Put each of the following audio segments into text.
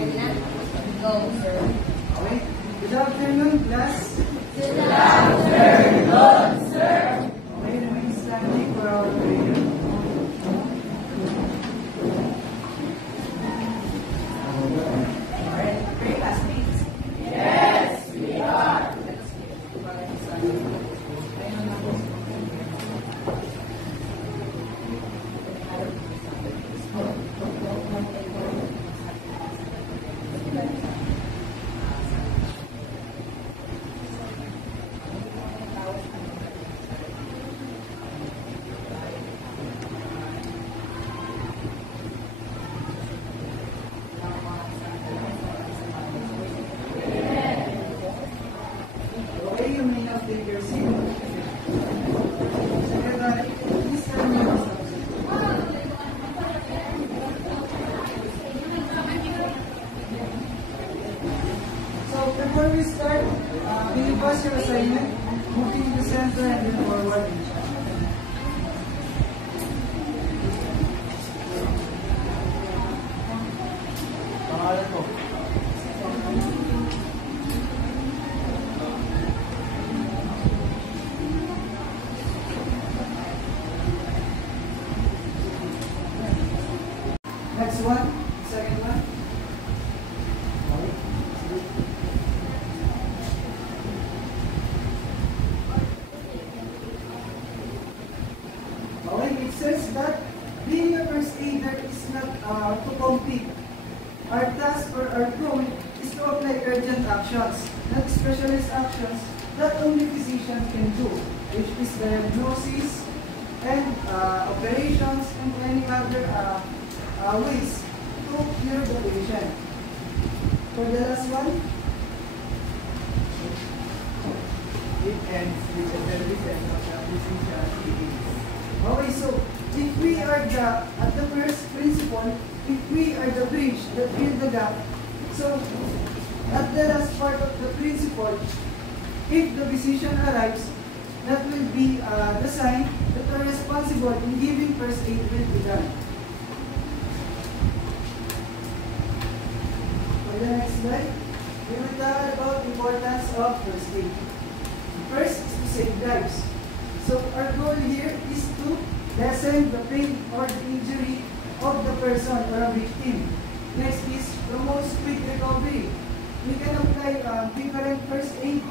Go, sir. Okay. Good afternoon, class. Good afternoon, sir. Okay, remain standing for our prayer. Alright, pray, classmates. Yes, we are. Okay, you may now take your seat. Secretary, please tell me your subject. So, before we start, will you pass your assignment? Moving to the center and then forward. Pangalan ko. Next one, second one. Okay, it says that being a first aider is not to compete. Our task or our goal is to apply urgent actions, not specialist actions that only physicians can do, which is diagnosis and operations and any other ways to cure the patient. For the last one, it ends with the defense of the physician. Okay, so if we are at the first principle, if we are the bridge that fill the gap, so at the last part of the principle, if the physician arrives, that will be the sign that the responsible in giving first aid will be done. For the next slide, we will talk about the importance of first aid. First is to save lives. So our goal here is to lessen the pain or the injury of the person or a victim. Next is promote quick recovery. We can apply different first aid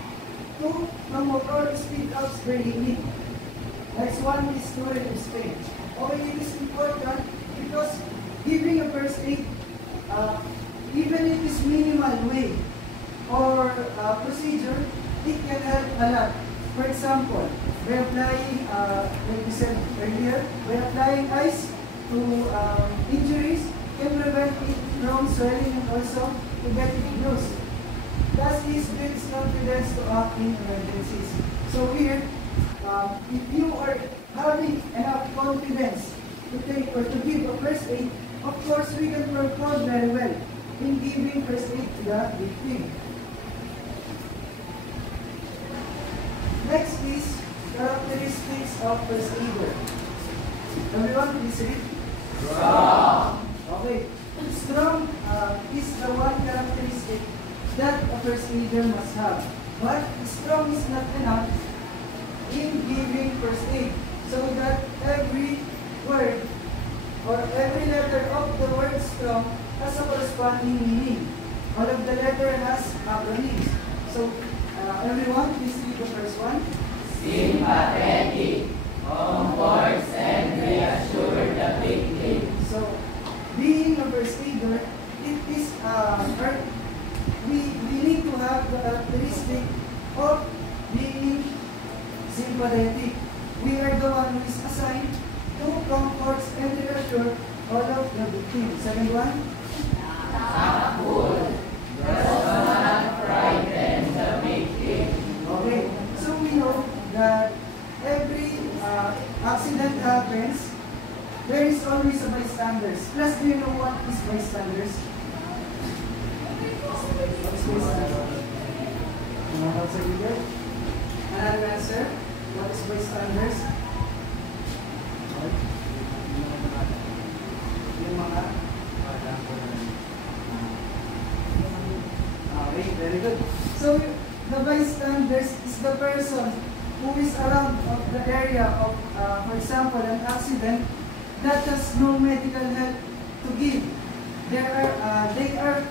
to promote or speed up spread healing. Next one is to reduce pain. Okay, it is important because giving a first aid, even if it's minimal way or procedure, it can help a lot. For example, by applying, like we said earlier, by applying ice to injuries can prevent it from swelling and also to get bruised. Thus, this builds confidence to act in emergencies. So here, if you are having enough confidence to take or to give a first aid, of course we can perform very well in giving first aid to the victim. Next is characteristics of first aider. Everyone, please read. Strong. Okay. Strong is the one characteristic that a first aider must have. But strong is not enough in giving first aid. So that every word or every letter of the word strong has a corresponding meaning. All of the letter has acronyms. So everyone, please read the first one. Sympathetic. Comforts and reassure the victim. So, being a first aider, it is we need to have the characteristic of being sympathetic. We are the one who is assigned to comfort and reassure all of the victims. Second one? Tactful. Does not frighten the victim. Okay, so we know that every accident happens, there is always a bystanders. Plus, do you know what is bystanders? What is bystanders? Another answer? What is bystanders? Yung mga Very good. So the bystanders is the person who is around of the area of, for example, an accident that has no medical help to give. They are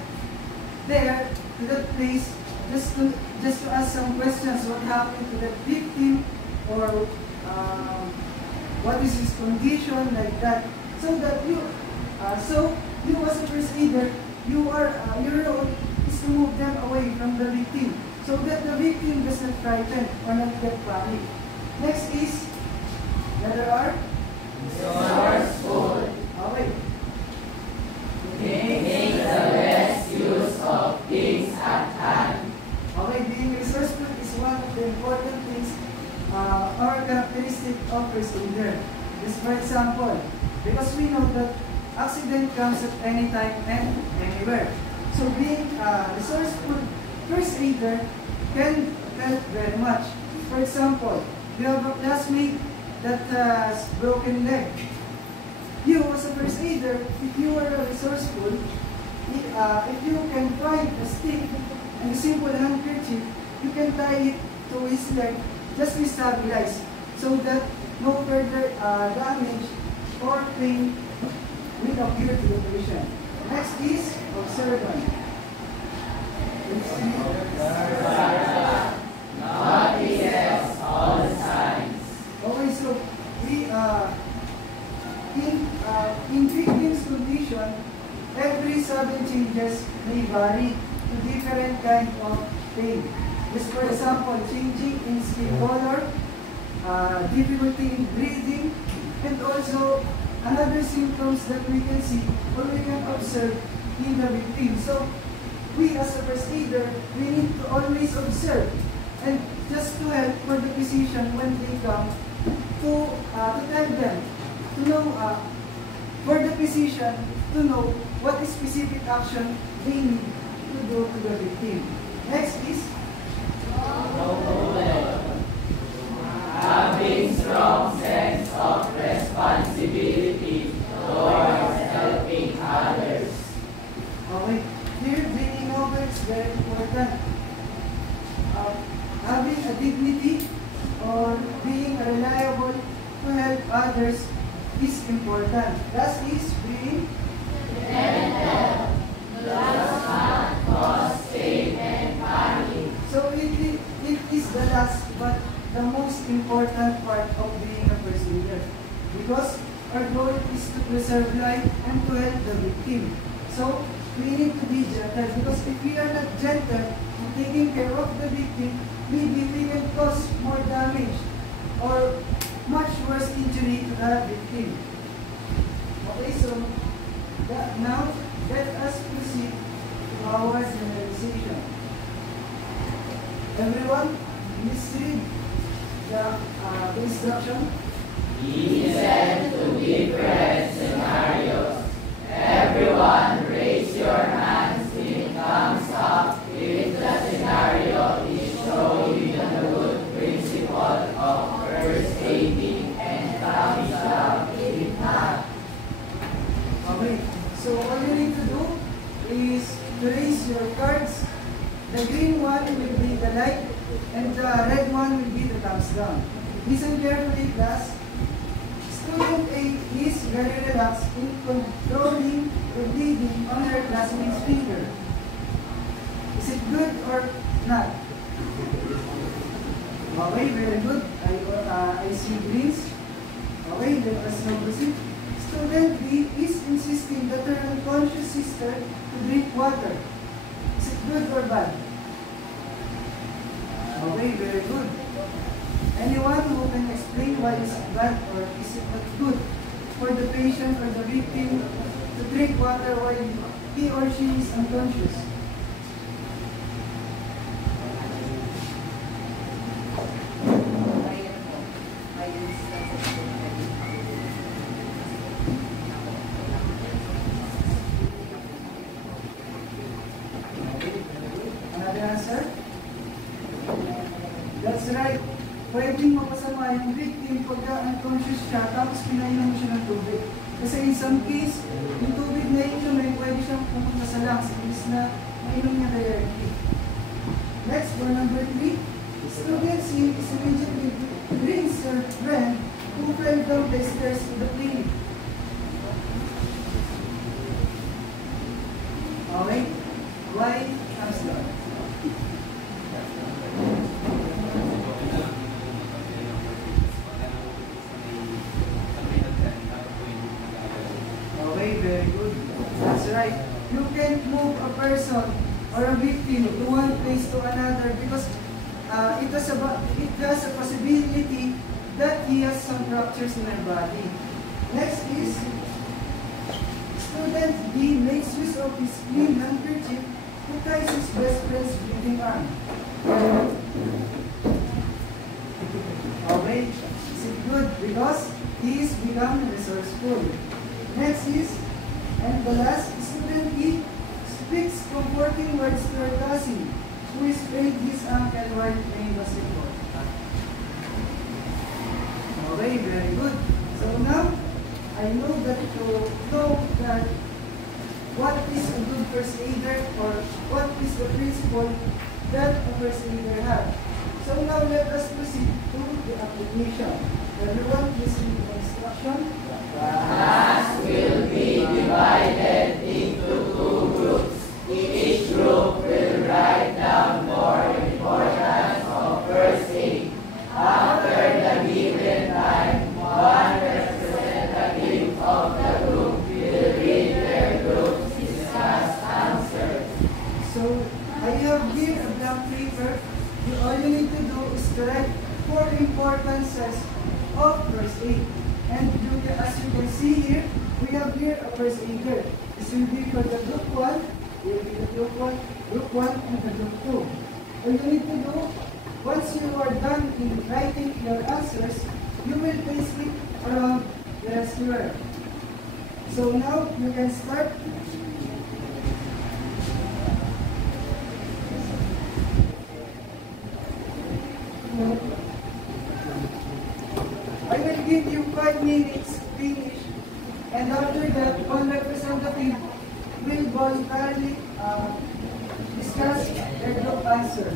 there to that place just to ask some questions. What happened to that victim, or what is his condition, like that. So that you as a first aider, your role is to move them away from the victim, so that the victim does not frighten or not get panic. Next is letter R. Resourceful. Okay. Make the best use of things at hand. Okay, being resourceful is one of the important things or characteristic of first aider. Just for example, because we know that accident comes at any time and anywhere. So being resourceful first aider can help very much. For example, you have a classmate that has broken leg. You as a first aider, if you are resourceful, if you can find a stick and a simple handkerchief, you can tie it to his leg just to stabilize, so that no further damage or pain will occur to the patient. Next is observant. Notices all the signs. Okay, so we in victim's condition, every sudden changes may vary to different kind of pain. Just for example, changing in skin color, difficulty in breathing, and also another symptoms that we can see or we can observe in the victim. So we as a first aider, we need to always observe and just to help for the physician when they come to tell them, to know, for the physician to know what specific action they need to do to the victim. Next is Having strong sense of responsibility towards helping others. okay. Here, bringing over is very important. Having a dignity or being reliable to help others is important. Last is being Cause pain and panic. so it is the last but the most important part of being a first aider, because our goal is to preserve life and to help the victim. So we need to be gentle, because if we are not gentle in taking care of the victim, maybe we can cause more damage or much worse injury to the victim. Okay, so now let us proceed to our generalization. Everyone, please read the instruction. He said to different scenarios. Everyone raise your hands when it comes up if the scenario is showing the good principle of first aiding, and thumbs up if not. Okay, so all you need to do is to raise your cards. The green one will be the light, and the red one will be the thumbs down. Listen carefully, class. Student A is very relaxed in controlling the bleeding on her classmate's finger. Is it good or not? Okay, very good. I see greens. Okay, let us now proceed. Student B is insisting that her unconscious sister to drink water. Is it good or bad? Okay, very good. Anyone who can explain why is it bad or is it not good for the patient or the victim to drink water while he or she is unconscious? Another answer? That's right. Pwedeng mapasama yung victim pagka unconscious siya tapos pinainom siya ng tubig. Kasi in some case, yung tubig na inom ay pwede siyang pumunta sa lungs imbis na mainom niya directly. Next, for number 3, students immediately brings her friend who fell down the stairs to the clinic. Okay? Why comes that? Okay, very good. That's right. You can't move a person or a victim to one place to another because it has a possibility that he has some fractures in her body. Next is, student B makes use of his clean handkerchief to ties his best friend's bleeding arm. Okay, is it good? Because he is become resourceful. Next is, and the last, student E speaks comforting words to her cousin, who is sprained his ankle while playing basketball. Okay, very good. So now, I know that you know that what is a good first aider or what is the principle that a first aider has. So now let us proceed to the application. Everyone listen to the instruction. Class will be divided into 2 groups. Each group will write down more importance of first aid. After the given time, one representative of the group will read their group's discussed answers. So I have here a blank paper. All you need to do is to write 4 importances of first aid. And as you can see here, we have here a first aider. This will be for the group 1, will be the group 1, and the group 2. All you need to do, once you are done in writing your answers, you will place it around the rescuer. So now you can start. I will give you 5 minutes to finish, and after that, one representative will voluntarily discuss their group answer.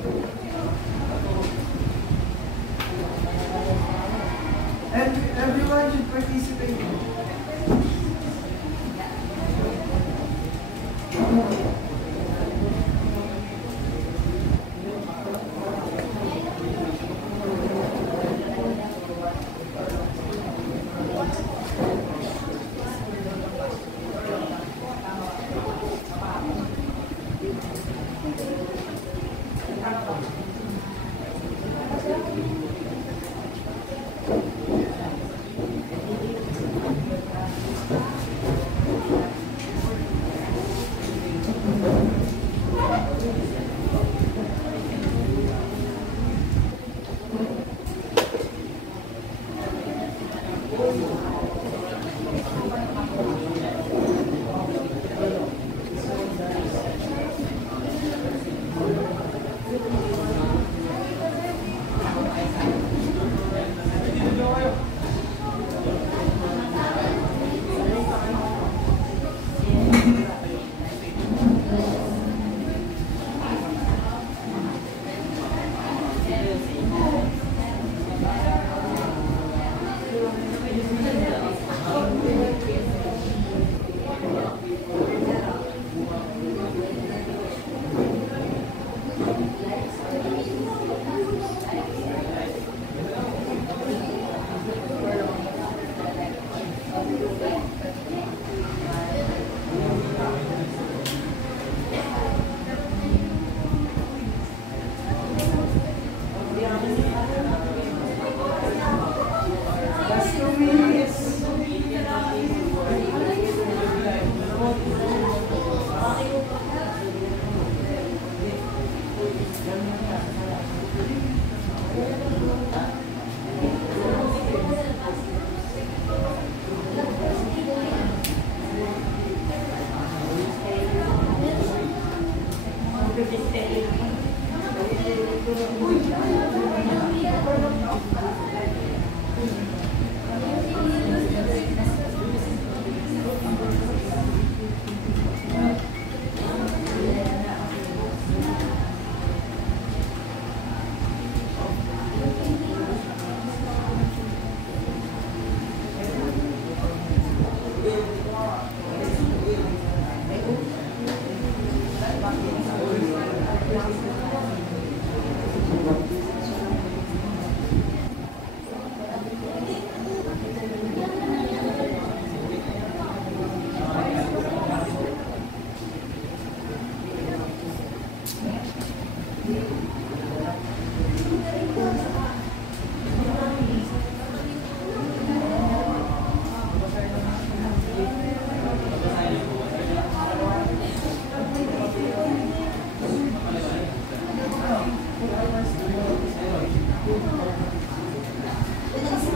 And everyone should participate.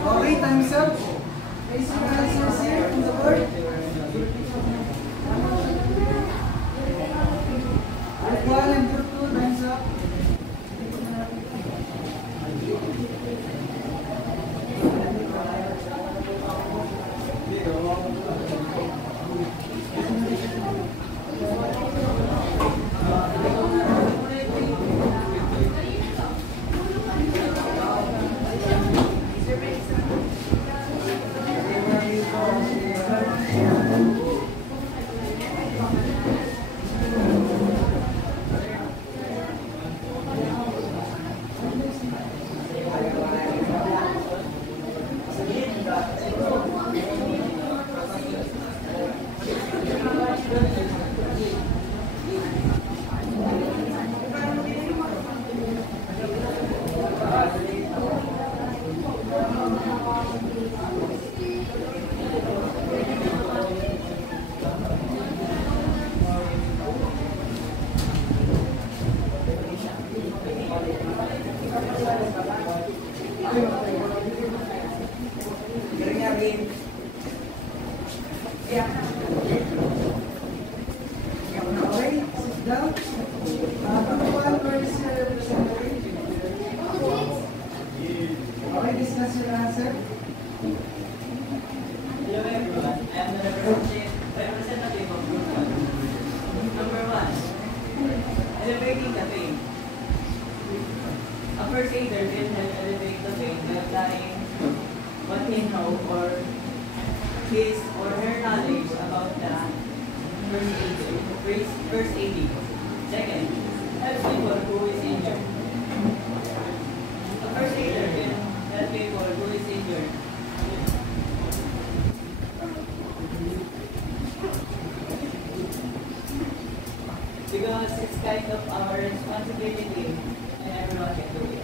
Okay, time's up. Raise your answers here on the board. Group 1 and Group 2, time's up. Okay, sit down. Group 1, where is your representative? Okay, discuss your answer. Hello everyone, I am the representative of Group 1. Number 1, elevating the pain. A first aider will help elevate the pain by applying what he knows or his or her knowledge about the first aiding. Second, help people who is injured. A first aider will help people who is injured. Because it's kind of our responsibility and everyone can do it.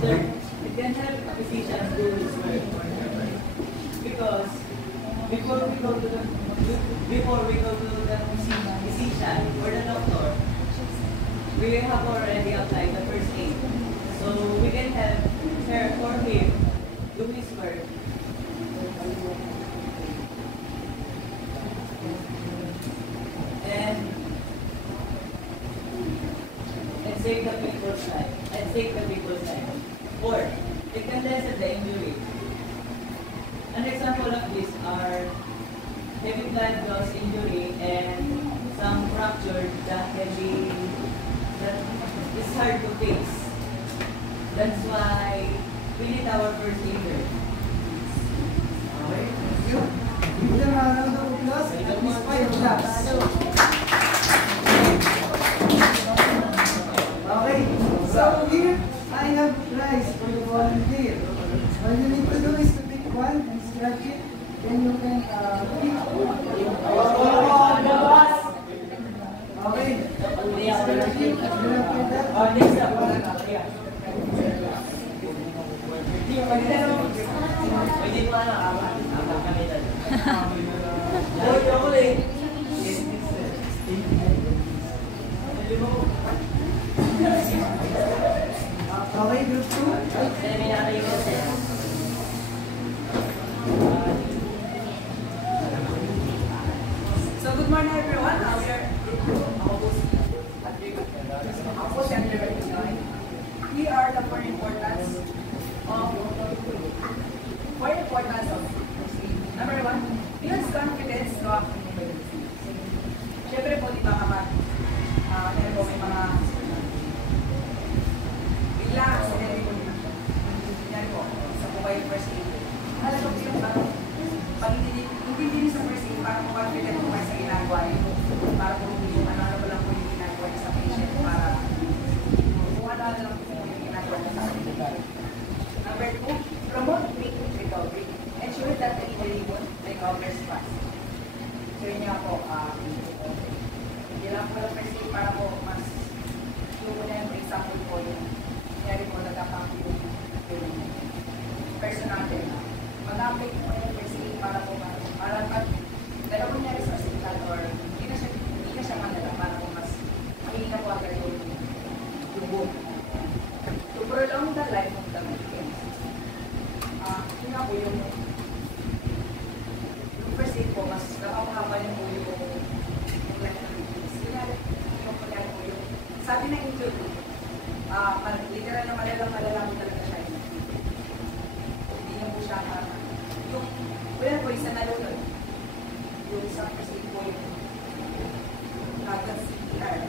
Third, it can help physicians do this work. Because before we go to the physician or the doctor, we have already applied the first aid. So we can help her or him do his work. And save the people's life. Fourth, it can lessen the injury. An example of this are heavy blood loss injury and some fracture that is hard to fix. That's why we need our first aider. Okay, thank you. Give them a round of applause. At least 5 claps. Okay, so here I have prize for the volunteer. All you need to do is to pick one and scratch it. Then you can pick. Okay. Scratch it. You have that. Okay, group 2. So good morning everyone. We are here are the four importance of number 1, builds confidence to acting ability. Siyempre po, di ba kapag may mga bigla sa yan po, sa mobile first aid. Alam ko yung pag hindi sa first aid, parang confident po kayo sa ginagawa niyo. para po yung ano lang po yung ginagawa niya sa patient para kung ano lang po yung ginagawa niya sa patient. Number 2, promote quick recovery. Ensure that the injury wound recovers fast. So yun nga po, hindi lang po lang para po mas yung muna yung example po yung nangyari po nagkakang yung personal din. Mag-update po yung first para po para pag dala po nangyari sa hospital or hindi na siya manala para po mas makikita po agad yung wound. To prolong the life of the victim. Yun nga po yung first aid po, mas nakapahaba niyo po yung life of the victim. Yung pangyari po yung sabi ng interview, literal na malalang mo talaga siya. Hindi na po siya yung wala po isa nalunod. Yung sa first aid po yung agad CPR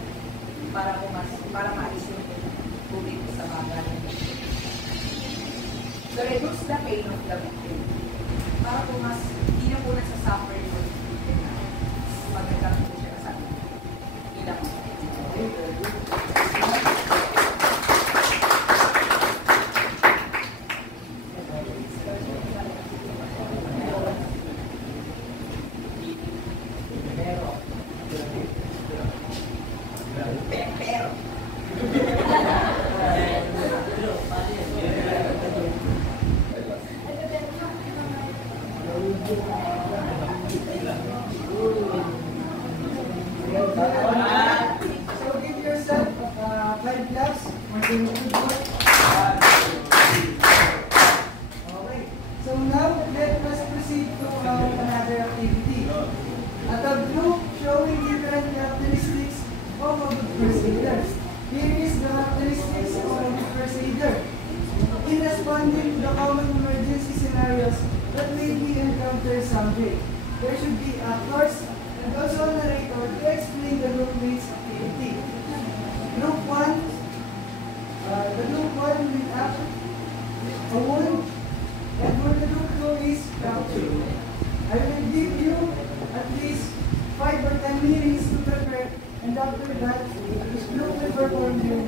para maalis yung tubig sa bagal. So reduce the pain of the victim. Para po mas hindi na po nagsasuffer yung victim na pag nagkaroon po siya kasama. Ilang po. So give yourself 5 claps. Okay. So now let us proceed to another activity. At a group showing different characteristics of a good first aider. Here is the characteristics of a good first aider. In responding to the common emergency scenarios that may be encountered someday, there should be actors and also a narrator to explain the group mates activity. Group 1, the group 1 will act a wound, and for the group 2 is fracture. I will give you at least 5 or 10 minutes to prepare, and after that, each group will perform their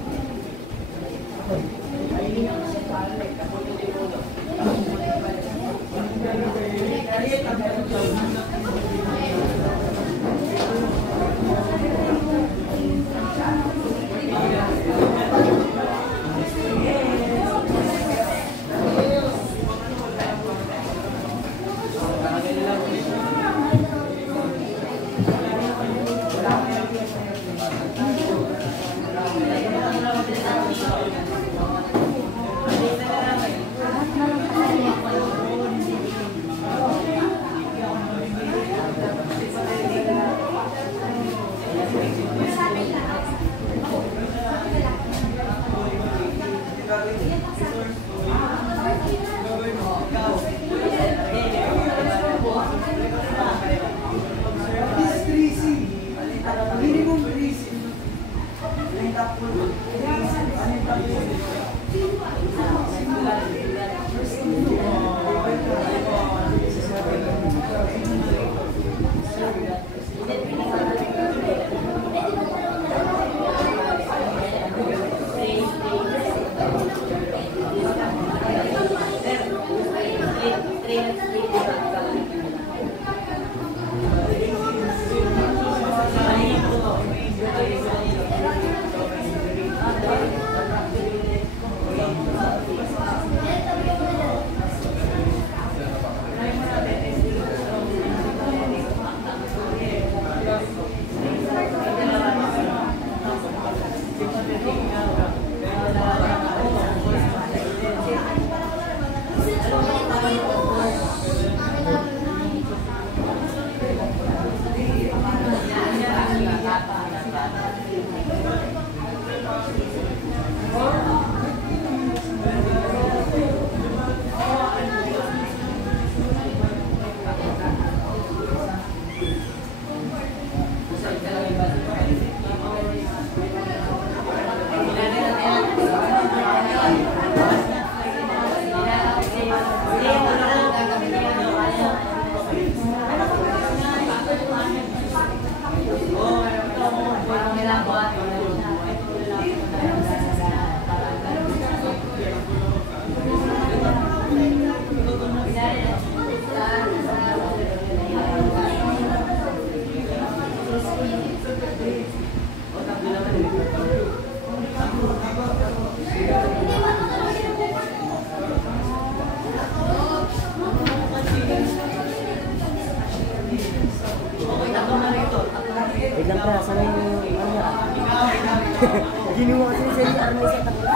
Kaya sana yung ano niya. Ginawa kasi sa army sa takbo.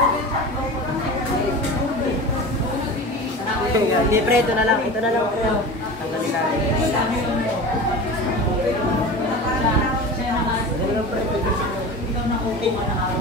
Hindi pre, ito na lang pre. Tanggalin natin. Ito lang pre. Ikaw na okay mo na araw.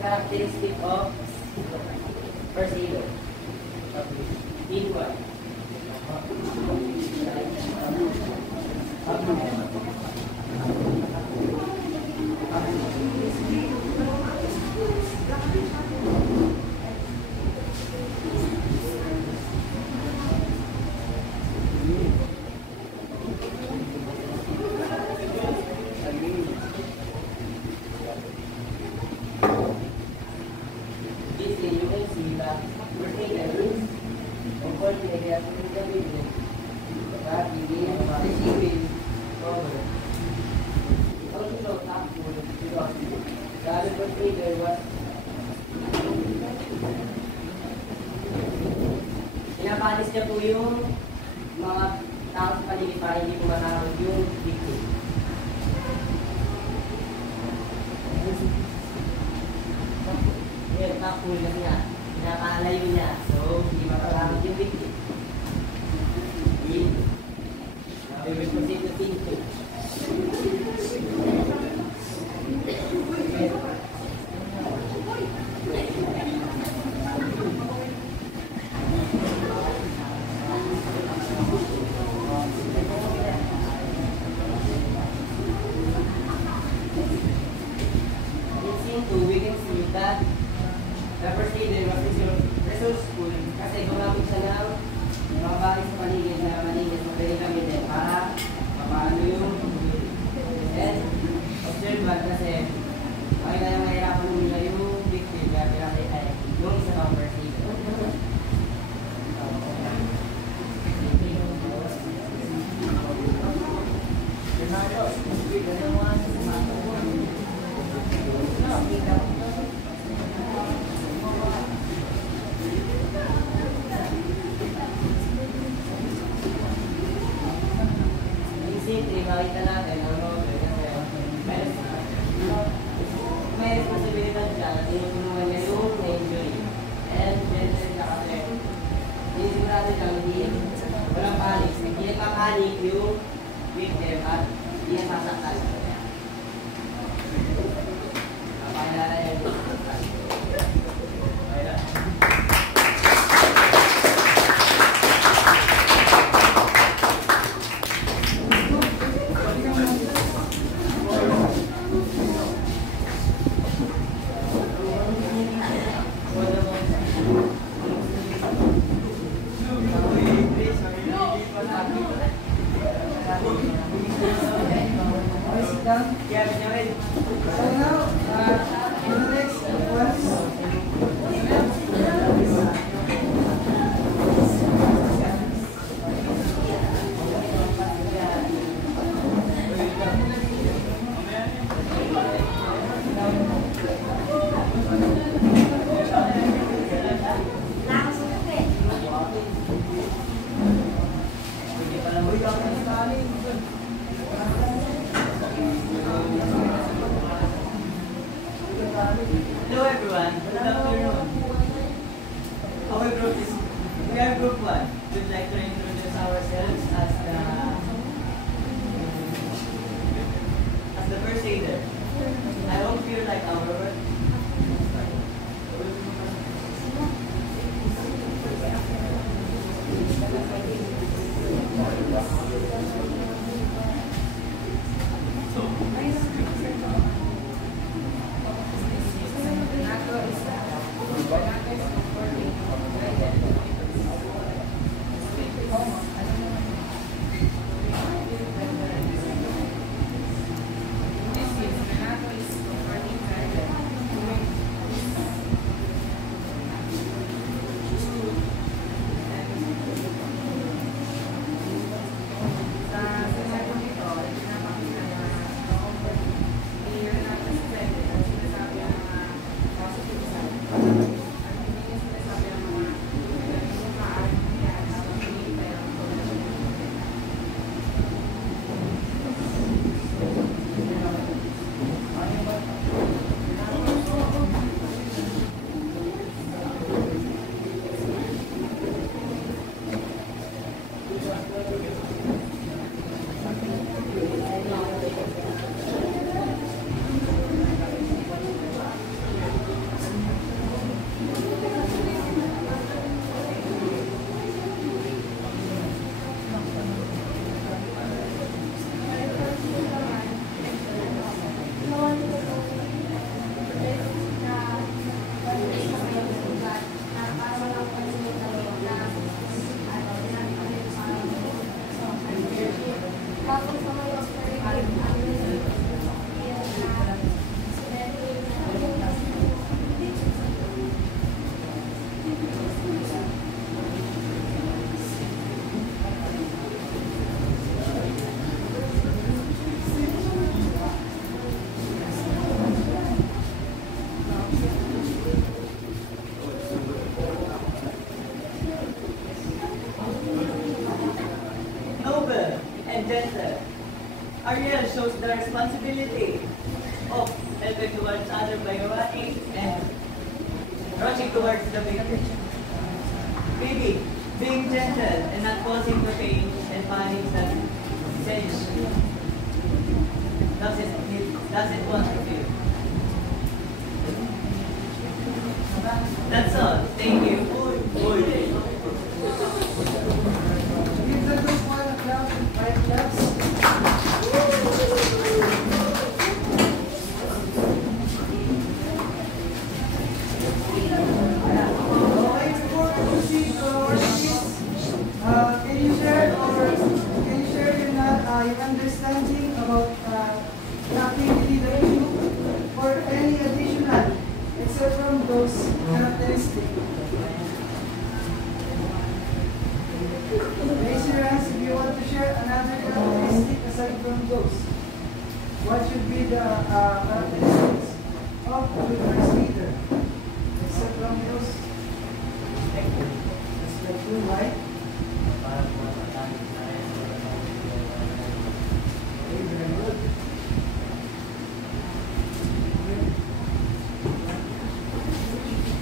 characteristic of first aider? In what? Pinapalis niya po yung mga tao sa paligid para hindi po matawag yung victim. Ngayon, takul kasi nga. Pinapalayo niya. So, hindi matawag yung victim. We will proceed to scene 2. We can see that the first aider was resourceful kasi gumamit siya ng mga bagay sa paligid na malinis na pwede gamitin para mapaano yung and observant kasi makita na mahirapan nila yung victim kaya pinakita yung isa pang first aider. Makita natin ang Robert kasi may responsibilidad siya na tinutulungan niya yung na-injury. And gentle siya kasi sinisigurado siya walang panic. Hindi nagpapanik yung victim at hindi nasasaktan. Napakilala niya yung nasasaktan. Hello everyone, good afternoon. Our group is, we are group 1. We'd like to introduce ourselves as the first aider. I hope you like our work. the responsibility of helping towards other by running and rushing towards the big picture. Maybe being gentle and not causing the pain and panic that Sage doesn't want to feel. That's all. Thank you. Give the group one applause and 5 claps. Okay, before we proceed to our worksheets, can you share your understanding about the activity that you do or any additional except from those characteristics? Raise your hands if you want to share another characteristic aside from those. What should be the characteristics of a good transmitter? Except from those. It's like you, right? Okay, very good.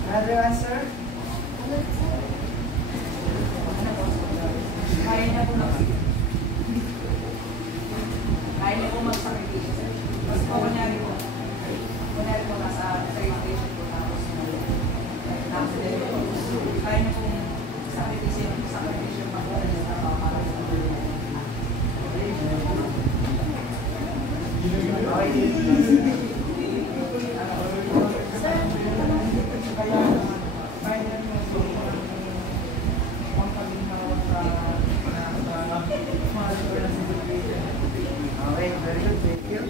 Another answer? Kaya niya po mag-sakripisyo, sir. Mas po, kunyari po, nasa train station po, tapos kaya niya po sakripisyo pa po para sa Okay, very good. Thank you.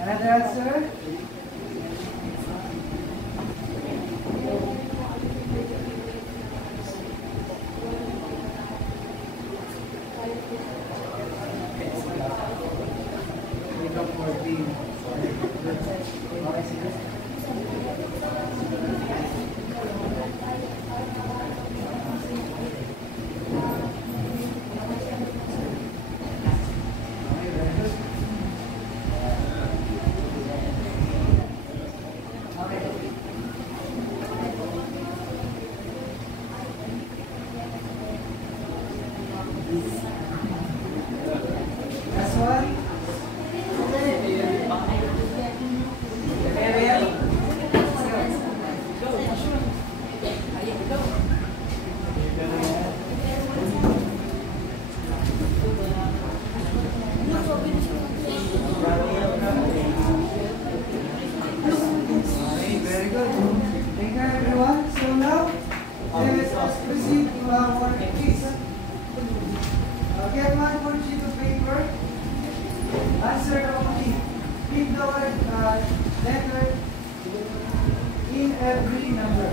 Another answer? Okay, sige. Okay, very good. Last one. Okay, very good. Thank you, everyone. So now, let us proceed to our quiz. Get one more sheet of paper. Answer only. Pick the word letter in every number.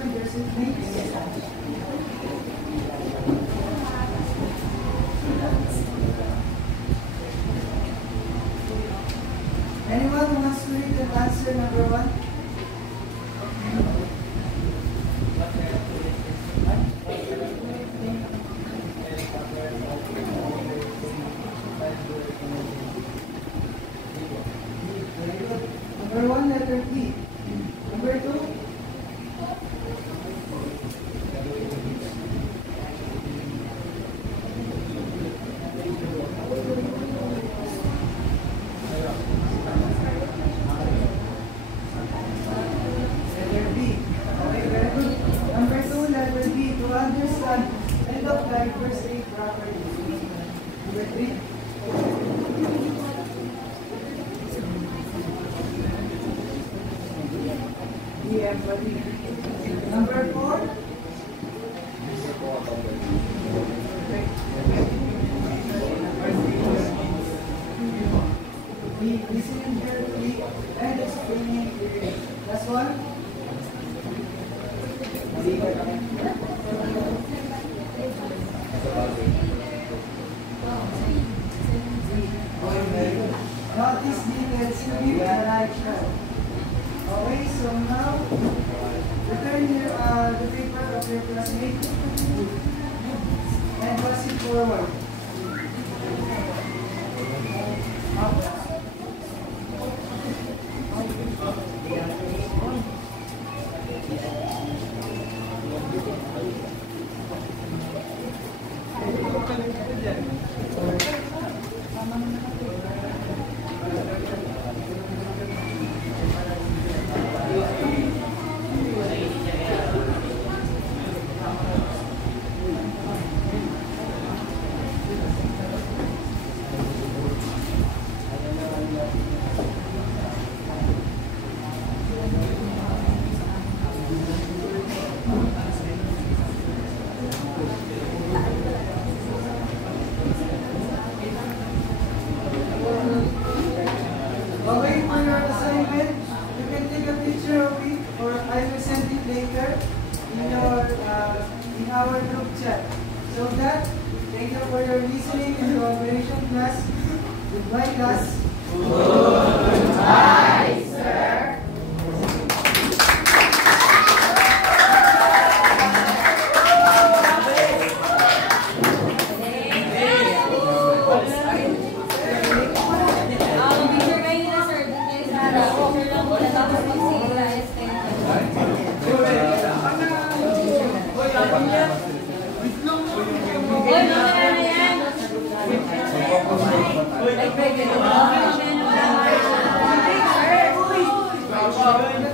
with your siblings? Anyone who wants to read and answer number 1? Number 1, letter D. Number 2? Letter B. Okay, very good. Number 2, letter B. To understand end of life first aid properly. Number 3. The empathy. Number 4. The listening carefully and explaining clearly. Last one. Notice details to be right. Okay, so now return the paper of your classmate and pass it forward. Okay, for your assignment, you can take a picture of it, or I will send it later in our group chat. So that, thank you for your listening and cooperation, class. Goodbye, class. Goodbye, sir. Ay,